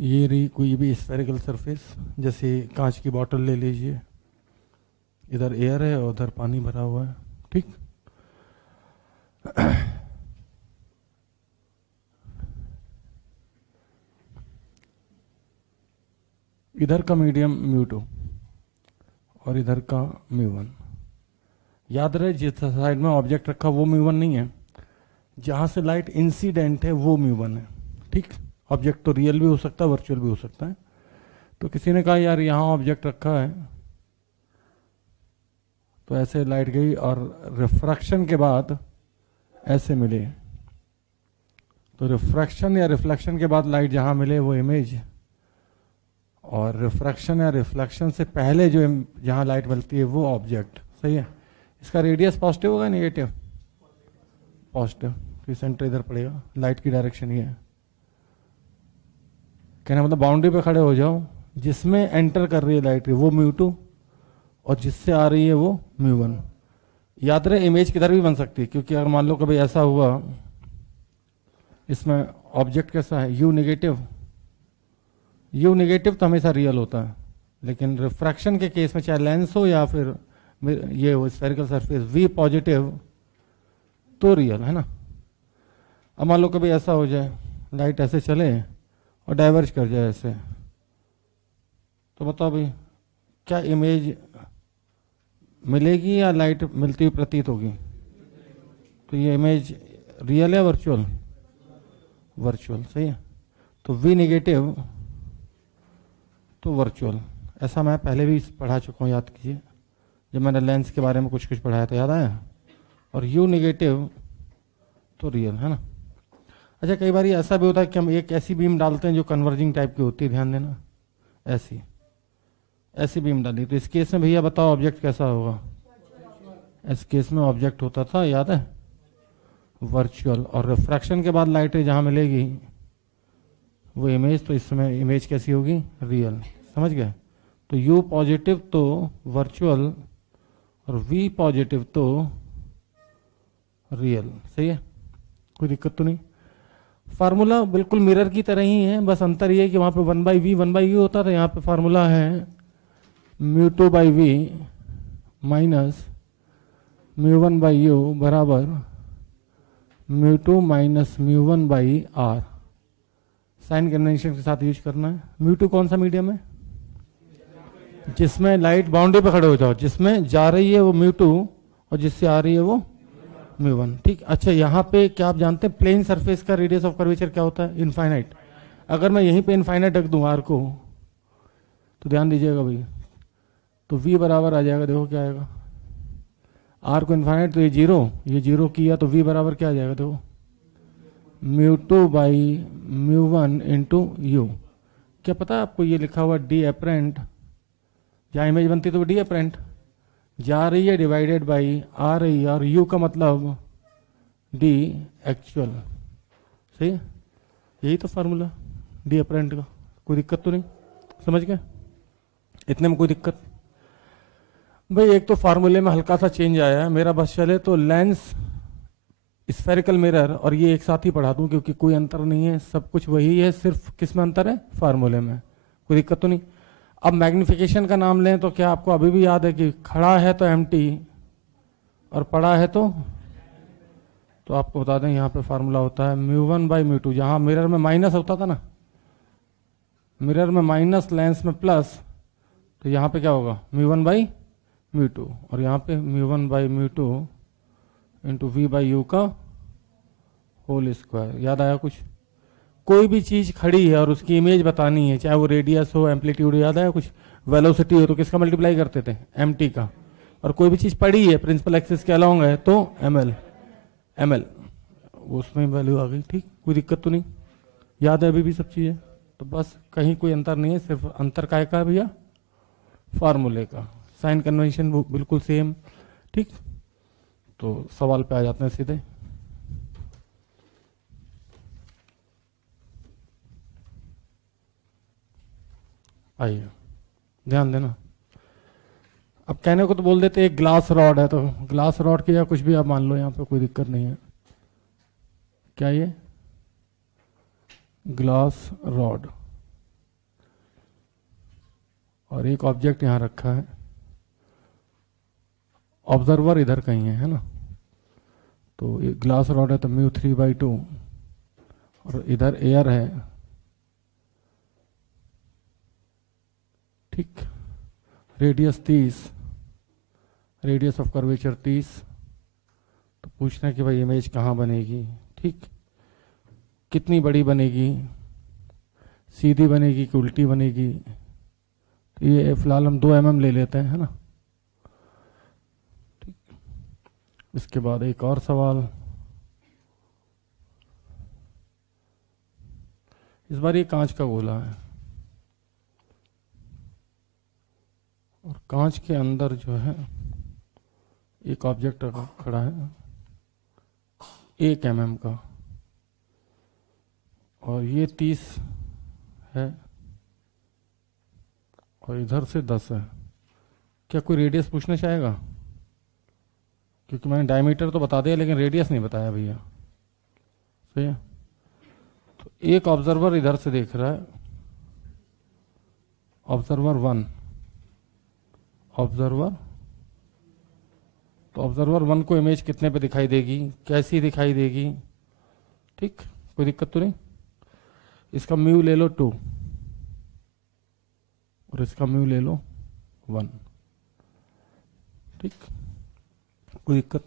ये रही कोई भी स्फेरिकल सरफेस, जैसे कांच की बोतल ले लीजिए, इधर एयर है और उधर पानी भरा हुआ है, ठीक। इधर का मीडियम μ2 और इधर का μ1। याद रहे जिस साइड में ऑब्जेक्ट रखा वो μ1 नहीं है, जहां से लाइट इंसिडेंट है वो μ1 है, ठीक। ऑब्जेक्ट तो रियल भी हो सकता है, वर्चुअल भी हो सकता है। तो किसी ने कहा यार यहाँ ऑब्जेक्ट रखा है, तो ऐसे लाइट गई और रिफ्रैक्शन के बाद ऐसे मिले, तो रिफ्रैक्शन या रिफ्लेक्शन के बाद लाइट जहां मिले वो इमेज, और रिफ्रैक्शन या रिफ्लेक्शन से पहले जो जहां लाइट मिलती है वो ऑब्जेक्ट, सही है। इसका रेडियस पॉजिटिव होगा नेगेटिव? पॉजिटिव, तो सेंटर इधर पड़ेगा, लाइट की डायरेक्शन ये है। कहना मतलब बाउंड्री पे खड़े हो जाओ, जिसमें एंटर कर रही है लाइट वो μ2 और जिससे आ रही है वो μ1। याद रहे इमेज किधर भी बन सकती है, क्योंकि अगर मान लो कभी ऐसा हुआ, इसमें ऑब्जेक्ट कैसा है, यू नेगेटिव, यू नेगेटिव तो हमेशा रियल होता है, लेकिन रिफ्रैक्शन के केस में चाहे लेंस हो या फिर ये हो स्फेरिकल सरफेस, वी पॉजिटिव तो रियल है ना। अब मान लो कभी ऐसा हो जाए लाइट ऐसे चले और डाइवर्ज कर जाए ऐसे, तो बताओ भाई क्या इमेज मिलेगी या लाइट मिलती हुई प्रतीत होगी? तो ये इमेज रियल है वर्चुअल? वर्चुअल, सही है। तो वी नेगेटिव तो वर्चुअल, ऐसा मैं पहले भी पढ़ा चुका हूँ, याद कीजिए जब मैंने लेंस के बारे में कुछ कुछ पढ़ाया था, याद आया। और यू नेगेटिव तो रियल है ना। अच्छा कई बार ऐसा भी होता है कि हम एक ऐसी बीम डालते हैं जो कन्वर्जिंग टाइप की होती है, ध्यान देना, ऐसी बीम डाली, तो इस केस में भैया बताओ ऑब्जेक्ट कैसा होगा? इस केस में ऑब्जेक्ट होता था, याद है, वर्चुअल, और रिफ्रैक्शन के बाद लाइट जहां मिलेगी वो इमेज, तो इसमें इमेज कैसी होगी? रियल, समझ गए। तो यू पॉजिटिव तो वर्चुअल और वी पॉजिटिव तो रियल, सही है, कोई दिक्कत तो नहीं। फार्मूला बिल्कुल मिरर की तरह ही है, बस अंतर ये है कि वहां पे 1/v 1/u होता था, यहाँ पे फार्मूला है μ2/v माइनस μ1/u बराबर μ2 माइनस μ1/r। साइन कन्वेंशन के साथ यूज करना है। μ2 कौन सा मीडियम है? जिसमें लाइट बाउंड्री पे खड़े हो जाओ, जिसमें जा रही है वो μ2 और जिससे आ रही है वो μ1, ठीक। अच्छा यहाँ पे क्या आप जानते हैं प्लेन सरफेस का रेडियस ऑफ कर्वेचर क्या होता है? इनफाइनाइट। अगर मैं यहीं पे इनफाइनाइट रख दूं आर को, तो ध्यान दीजिएगा भाई, तो v बराबर आ जाएगा, देखो क्या आएगा, आर को इनफाइनाइट तो ये जीरो किया, तो v बराबर क्या आ जाएगा, देखो μ2/μ1 इंटू यू। क्या पता है आपको ये लिखा हुआ डी एपरेंट, जहाँ इमेज बनती तो डी एपरेंट जा रही है डिवाइडेड बाई आ रही है, और यू का मतलब डी एक्चुअल, सही है। यही तो फार्मूला डी एपरेंट का, कोई दिक्कत तो नहीं, समझ गए? इतने में कोई दिक्कत भाई? एक तो फार्मूले में हल्का सा चेंज आया है, मेरा बस चले तो लेंस स्फेरिकल मिरर और ये एक साथ ही पढ़ा दूं, क्योंकि कोई अंतर नहीं है, सब कुछ वही है, सिर्फ किस में अंतर है? फार्मूले में, कोई दिक्कत तो नहीं। अब मैग्निफिकेशन का नाम लें तो क्या आपको अभी भी याद है कि खड़ा है तो एम्प्टी और पड़ा है तो आपको बता दें यहाँ पे फार्मूला होता है μ1/μ2, जहां मिरर में माइनस होता था ना, मिरर में माइनस लेंस में प्लस, तो यहाँ पे क्या होगा μ1/μ2, और यहाँ पे μ1/μ2 इंटू v/u का होल स्क्वायर। याद आया कुछ? कोई भी चीज खड़ी है और उसकी इमेज बतानी है, चाहे वो रेडियस हो, एम्पलीट्यूड, याद आया कुछ, वेलोसिटी हो, तो किसका मल्टीप्लाई करते थे? mt का। और कोई भी चीज पड़ी है प्रिंसिपल एक्सिस के अलोंग है तो ml, उसमें वैल्यू आ गई, ठीक, कोई दिक्कत तो नहीं, याद है अभी भी सब चीजें? तो बस कहीं कोई अंतर नहीं है, सिर्फ अंतर काय का है भैया? फार्मूले का। साइन कन्वेंशन बिल्कुल सेम, ठीक। तो सवाल पे आ जाते हैं सीधे। आइए ध्यान देना। अब कहने को तो बोल देते एक ग्लास रॉड है, तो ग्लास रॉड की या कुछ भी आप मान लो, यहाँ पे कोई दिक्कत नहीं है। क्या ये ग्लास रॉड, और एक ऑब्जेक्ट यहाँ रखा है, ऑब्जर्वर इधर कहीं है ना, तो एक ग्लास रॉड है तो μ3/2 और इधर एयर है, ठीक, रेडियस 30, रेडियस ऑफ कर्वेचर 30। तो पूछना है कि भाई इमेज कहाँ बनेगी, ठीक, कितनी बड़ी बनेगी, सीधी बनेगी कि उल्टी बनेगी। तो ये फिलहाल हम 2 mm ले लेते हैं, है ना। ठीक, इसके बाद एक और सवाल, इस बार ये कांच का गोला है और कांच के अंदर जो है एक ऑब्जेक्ट खड़ा है 1 mm का, और ये 30 है और इधर से 10 है। क्या कोई रेडियस पूछना चाहेगा? क्योंकि मैंने डायमीटर तो बता दिया लेकिन रेडियस नहीं बताया भैया, सही है। तो एक ऑब्जर्वर इधर से देख रहा है, ऑब्जर्वर 1, ऑब्जर्वर, तो ऑब्जर्वर 1 को इमेज कितने पे दिखाई देगी, कैसी दिखाई देगी, ठीक, कोई दिक्कत तो नहीं। इसका म्यू ले लो 2 और इसका म्यू ले लो 1, ठीक, कोई दिक्कत।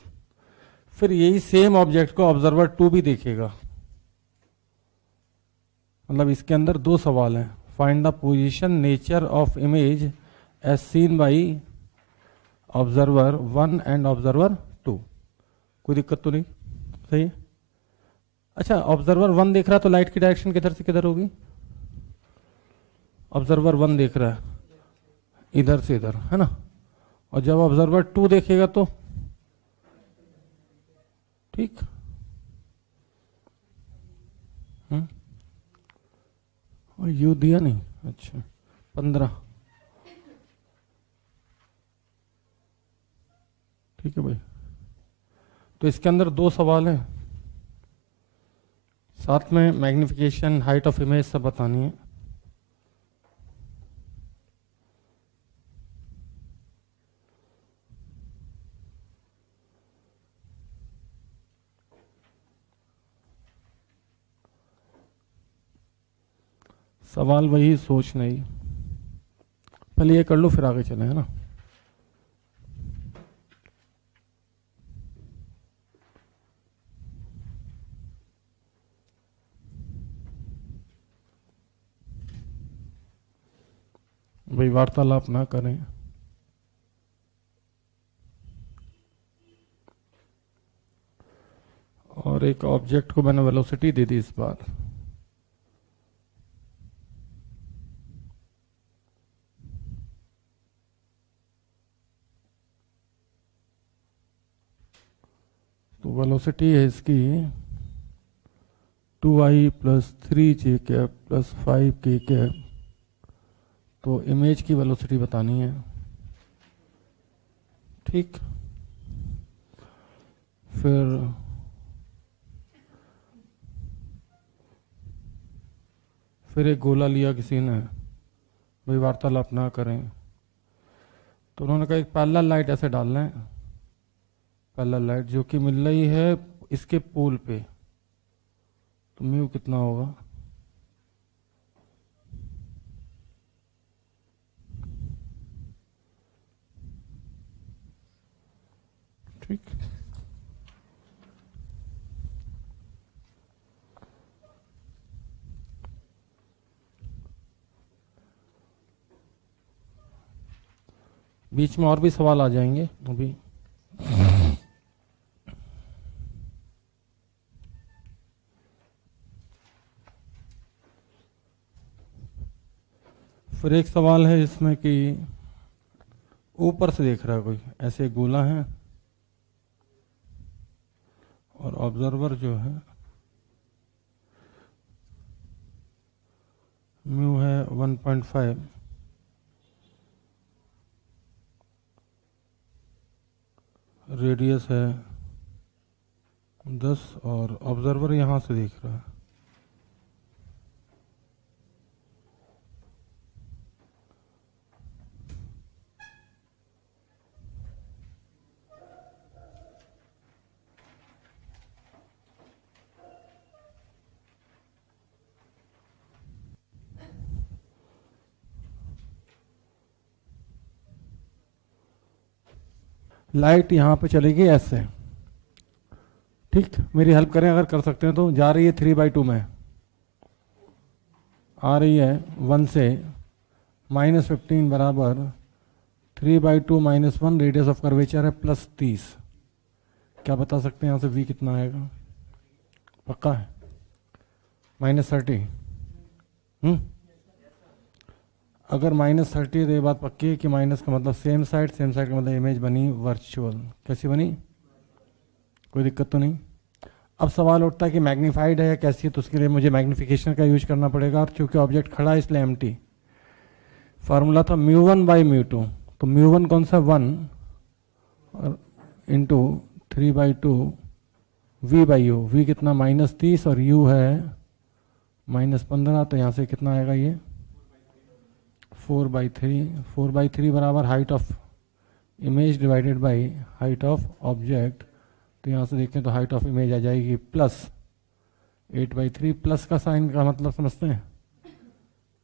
फिर यही सेम ऑब्जेक्ट को ऑब्जर्वर 2 भी देखेगा, मतलब इसके अंदर 2 सवाल हैं। Find the position nature of image as seen by observer 1 and observer 2, कोई दिक्कत तो नहीं, सही है। अच्छा, ऑब्जर्वर 1 देख रहा है तो लाइट की डायरेक्शन किधर से किधर होगी? ऑब्जर्वर 1 देख रहा है इधर से इधर, है ना, और जब ऑब्जर्वर 2 देखेगा तो, ठीक, और यू दिया नहीं, अच्छा 15, ठीक है भाई। तो इसके अंदर 2 सवाल हैं, साथ में मैग्निफिकेशन, हाइट ऑफ इमेज सब बतानी है। सवाल वही, सोच नहीं, पहले ये कर लो फिर आगे चले, है ना। भाई वार्तालाप ना करें, और एक ऑब्जेक्ट को मैंने वेलोसिटी दे दी इस बार, तो वेलोसिटी है इसकी 2i + 3j + 5k, तो इमेज की वेलोसिटी बतानी है, ठीक। फिर एक गोला लिया किसी ने, भाई वार्तालाप ना करें, तो उन्होंने कहा एक पैरेलल लाइट ऐसे डालना है, पैरेलल लाइट जो कि मिल रही है इसके पोल पे, तो म्यू कितना होगा, ठीक। बीच में और भी सवाल आ जाएंगे अभी। फिर एक सवाल है इसमें कि ऊपर से देख रहा है कोई, ऐसे गोला है और ऑब्जर्वर जो है म्यू है 1.5, रेडियस है 10 और ऑब्जर्वर यहाँ से देख रहा है, लाइट यहाँ पे चलेगी ऐसे, ठीक। मेरी हेल्प करें अगर कर सकते हैं तो। जा रही है 3/2 में, आ रही है 1 से -15 बराबर 3/2 -1, रेडियस ऑफ कर्वेचर है +30। क्या बता सकते हैं यहाँ से v कितना आएगा? पक्का है? -30। अगर -30 तो ये बात पक्की है कि माइनस का मतलब सेम साइड, सेम साइड का मतलब इमेज बनी वर्चुअल। कैसी बनी? कोई दिक्कत तो नहीं। अब सवाल उठता है कि मैग्नीफाइड है या कैसी है, तो उसके लिए मुझे मैग्नीफिकेशन का यूज करना पड़ेगा। और चूंकि ऑब्जेक्ट खड़ा है इसलिए एम्प्टी। फार्मूला था μ1/μ2, तो μ1 कौन सा? 1 और इंटू 3/2 v/u। v कितना? -30 और u है -15, तो यहाँ से कितना आएगा ये? 4/3। 4/3 बराबर height of image divided by height of object. तो यहाँ से देखें तो हाइट ऑफ इमेज आ जाएगी +8/3। प्लस का साइन का मतलब समझते हैं?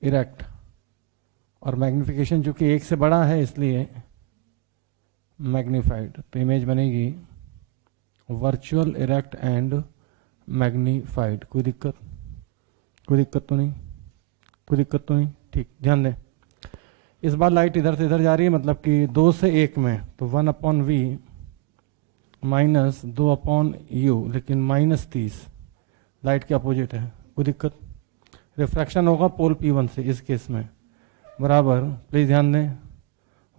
इरेक्ट। और मैग्नीफिकेशन चूंकि 1 से बड़ा है इसलिए मैग्नीफाइड। तो इमेज बनेगी वर्चुअल, इरेक्ट एंड मैग्नीफाइड। कोई दिक्कत? कोई दिक्कत तो नहीं? कोई दिक्कत तो नहीं? ठीक, ध्यान दें। इस बार लाइट इधर से इधर जा रही है, मतलब कि 2 से 1 में, तो 1/v माइनस 2/u, लेकिन -30 लाइट के अपोजिट है। कोई दिक्कत? रिफ्रैक्शन होगा पोल P1 से इस केस में, बराबर, प्लीज ध्यान दें,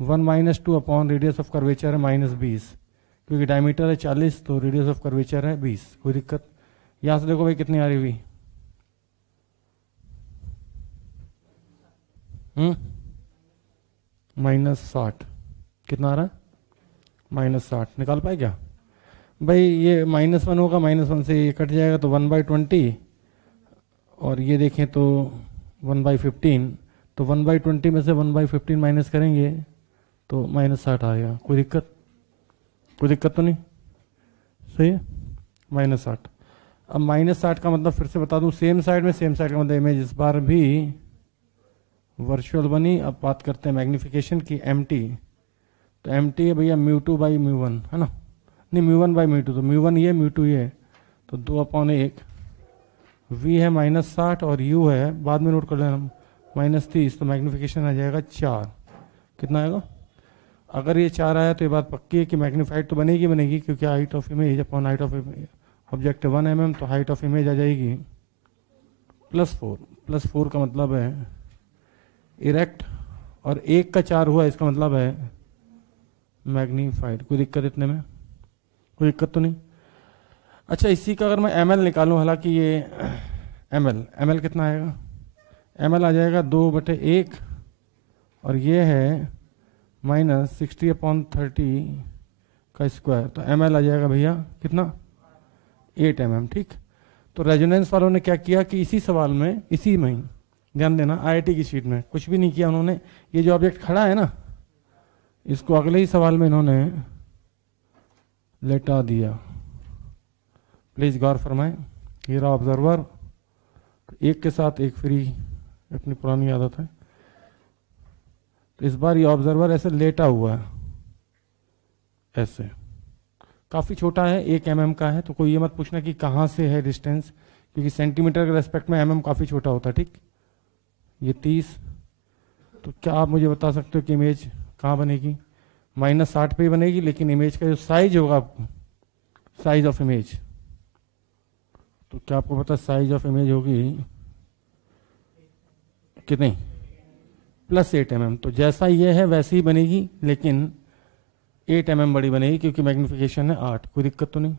1 - 2 रेडियस ऑफ कर्वेचर है -20, क्योंकि डायमीटर है 40 तो रेडियस ऑफ कर्वेचर है 20। कोई दिक्कत? यहाँ से देखो भाई कितनी आ रही हुई, -60। कितना आ रहा है? -60। निकाल पाए क्या भाई? ये -1 होगा, -1 से ये कट जाएगा तो 1/20, और ये देखें तो 1/15, तो 1/20 में से 1/15 माइनस करेंगे तो -60 आएगा। कोई दिक्कत? कोई दिक्कत तो नहीं? सही है, -60। अब -60 का मतलब फिर से बता दूं, सेम साइड में सेम साइड का मतलब इमेज इस बार भी वर्चुअल बनी। अब बात करते हैं मैग्नीफिकेशन की, एम्प्टी। तो एम्प्टी है भैया μ2/μ1, है ना? नहीं, μ1/μ2, तो μ1 ये μ2 ये, तो 2/1। v है -60 और u है, बाद में नोट कर लेना, -30, तो मैग्नीफिकेशन आ जाएगा 4। कितना आएगा? अगर ये 4 आया तो ये बात पक्की है कि मैग्नीफाइड तो बनेगी बनेगी, क्योंकि height of image upon height of object 1 mm, तो हाइट ऑफ इमेज आ जाएगी +4। +4 का मतलब है इरेक्ट, और 1 का 4 हुआ, इसका मतलब है मैग्नीफाइड। कोई दिक्कत इतने में? कोई दिक्कत तो नहीं? अच्छा, इसी का अगर मैं ml निकालूं, हालांकि ये ml कितना आएगा? ml आ जाएगा 2/1, और ये है -60/30 का स्क्वायर, तो ml आ जाएगा भैया कितना? 8 mm। ठीक, तो रेजोनेंस वालों ने क्या किया कि इसी सवाल में, इसी में ही ध्यान देना, IIT की शीट में कुछ भी नहीं किया उन्होंने। ये जो ऑब्जेक्ट खड़ा है ना, इसको अगले ही सवाल में इन्होंने लेटा दिया। प्लीज गौर फरमाएं। ये रहा ऑब्जर्वर, एक के साथ एक फ्री, अपनी पुरानी आदत है। तो इस बार ये ऑब्जर्वर ऐसे लेटा हुआ है, ऐसे काफी छोटा है, 1 mm का है। तो कोई ये मत पूछना कि कहाँ से है डिस्टेंस, क्योंकि सेंटीमीटर के रेस्पेक्ट में mm काफी छोटा होता है। ठीक, ये 30, तो क्या आप मुझे बता सकते हो कि इमेज कहाँ बनेगी? -60 पे ही बनेगी, लेकिन इमेज का जो साइज होगा, साइज ऑफ इमेज, तो क्या आपको पता साइज ऑफ इमेज होगी कितनी? +8 mm। तो जैसा ये है वैसे ही बनेगी, लेकिन 8 mm बड़ी बनेगी, क्योंकि मैग्नीफिकेशन है 8। कोई दिक्कत तो नहीं?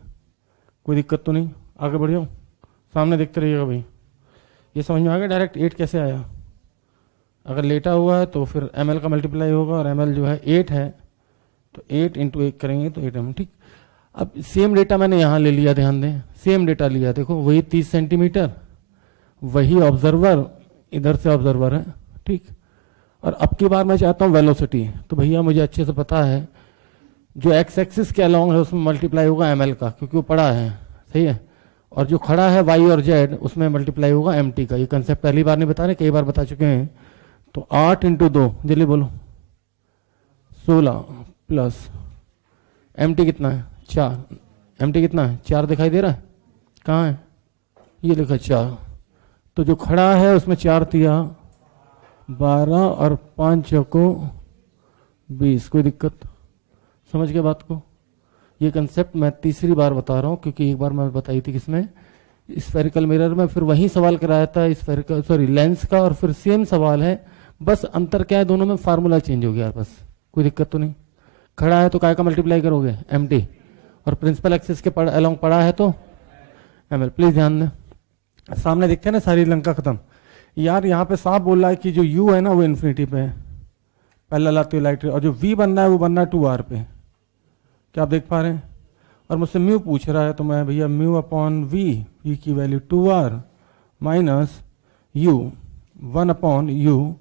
कोई दिक्कत तो नहीं? आगे बढ़ जाओ, सामने देखते रहिएगा भाई। ये समझ में आ गया डायरेक्ट 8 कैसे आया? अगर लेटा हुआ है तो फिर ml का मल्टीप्लाई होगा, और ml जो है 8 है, तो 8 × 1 करेंगे तो 8 mm। ठीक, अब सेम डेटा मैंने यहाँ ले लिया, ध्यान दें, सेम डेटा लिया। देखो वही 30 सेंटीमीटर, वही ऑब्जर्वर, इधर से ऑब्जर्वर है। ठीक, और अब की बार मैं चाहता हूँ वेलोसिटी। तो भैया मुझे अच्छे से पता है जो एक्स एक्सिस के अलॉन्ग है उसमें मल्टीप्लाई होगा ml का, क्योंकि वो पड़ा है, सही है। और जो खड़ा है y और z, उसमें मल्टीप्लाई होगा mt का। ये कंसेप्ट पहली बार नहीं बता रहे, कई बार बता चुके हैं। तो 8 × 2, जल्दी बोलो, 16 प्लस एम टी कितना है 4, एम टी कितना है 4 दिखाई दे रहा है, कहाँ है, ये लिखा 4, तो जो खड़ा है उसमें 4 तिया 12 और 5 चौको 20, कोई दिक्कत, समझ गए बात को। ये कंसेप्ट मैं तीसरी बार बता रहा हूँ क्योंकि एक बार मैं बताई थी किसमें, स्फेरिकल मिरर में, फिर वही सवाल कराया था स्फेरिकल सॉरी लेंस का, और फिर सेम सवाल है, बस अंतर क्या है दोनों में, फार्मूला चेंज हो गया, बस कोई दिक्कत तो नहीं। खड़ा है तो काय का मल्टीप्लाई करोगे एम टी, और प्रिंसिपल एक्सिस के अलोंग पड़ा है तो एम एल। प्लीज ध्यान दें, सामने देखते हैं ना सारी लंका खत्म। यार यहाँ पे साफ बोल रहा है कि जो यू है ना वो इन्फिनिटी पे है, पहला लाती है लाइट, और जो वी बनना है वो बनना है 2r पे, क्या आप देख पा रहे हैं। और मुझसे म्यू पूछ रहा है तो मैं भैया म्यू अपॉन वी की value 2r minus u 1 upon u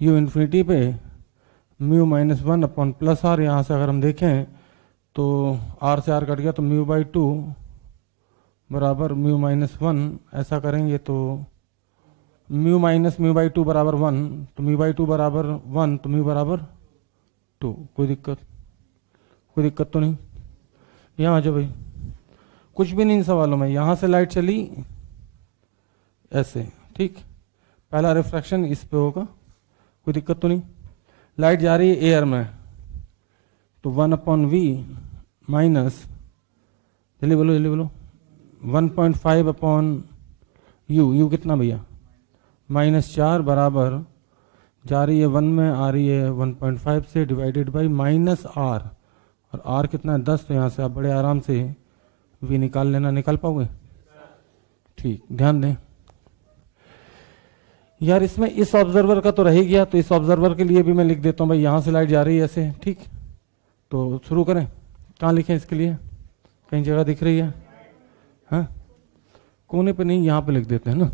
infinity पे mu minus 1 upon plus r. यहाँ से अगर हम देखें तो r से r कट गया तो म्यू बाई 2 बराबर म्यू माइनस 1, ऐसा करेंगे तो म्यू माइनस म्यू बाई 2 बराबर 1, तो म्यू बाई 2 बराबर 1, तो म्यू बराबर 2, कोई दिक्कत तो नहीं। यहाँ आ जाओ भाई, कुछ भी नहीं इन सवालों में। यहाँ से लाइट चली ऐसे, ठीक, पहला रिफ्रैक्शन इस पे होगा, कोई दिक्कत तो नहीं। लाइट जा रही है एयर में तो 1 अपॉन वी माइनस, जल्दी बोलो 1.5 अपॉन यू कितना भैया -4 बराबर, जा रही है 1 में, आ रही है 1.5 से, डिवाइडेड बाई माइनस आर, और आर कितना है 10, तो यहाँ से आप बड़े आराम से वी निकाल लेना, निकाल पाओगे, ठीक। ध्यान दें यार, इसमें इस ऑब्जर्वर का तो रह ही गया, तो इस ऑब्जर्वर के लिए भी मैं लिख देता हूँ भाई, यहाँ से लाइट जा रही है ऐसे, ठीक। तो शुरू करें, कहाँ लिखें इसके लिए, कहीं जगह दिख रही है, हाँ कोने पे नहीं, यहाँ पे लिख देते हैं ना,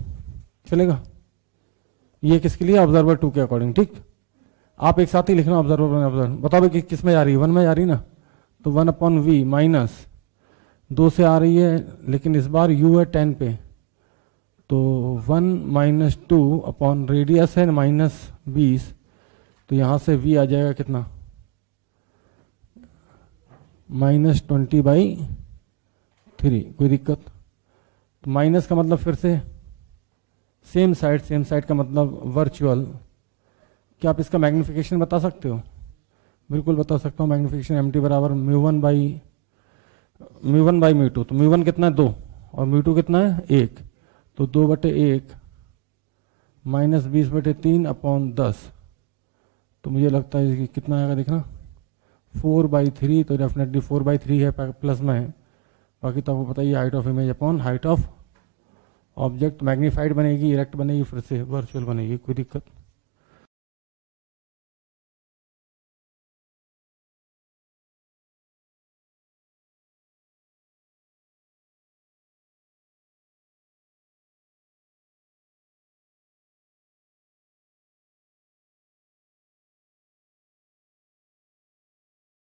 चलेगा। ये किसके लिए, ऑब्जर्वर 2 के अकॉर्डिंग, ठीक। आप एक साथ ही लिखना ऑब्जर्वर, बताओ भाई कि किस में जा रही है, 1 में जा रही ना, तो 1 अपॉन वी माइनस 2 से आ रही है, लेकिन इस बार यू है 10 पे, तो 1 माइनस 2 अपॉन रेडियस है -20, तो यहाँ से वी आ जाएगा कितना -20/3, कोई दिक्कत। तो माइनस का मतलब फिर से सेम साइड का मतलब वर्चुअल। क्या आप इसका मैग्निफिकेशन बता सकते हो, बिल्कुल बता सकता हूँ। मैग्निफिकेशन एम टी बराबर म्यू1 बाई म्यू2, तो म्यू1 कितना है 2 और म्यू2 कितना है 1, तो 2/1 -20/3 अपॉन 10, तो मुझे लगता है कि कितना आएगा देखना 4/3, तो डेफिनेटली 4/3 है प्लस में, बाकी तो आपको पता ही height of image upon height of object. Magnified बनेगी, इरेक्ट बनेगी, फिर से वर्चुअल बनेगी, कोई दिक्कत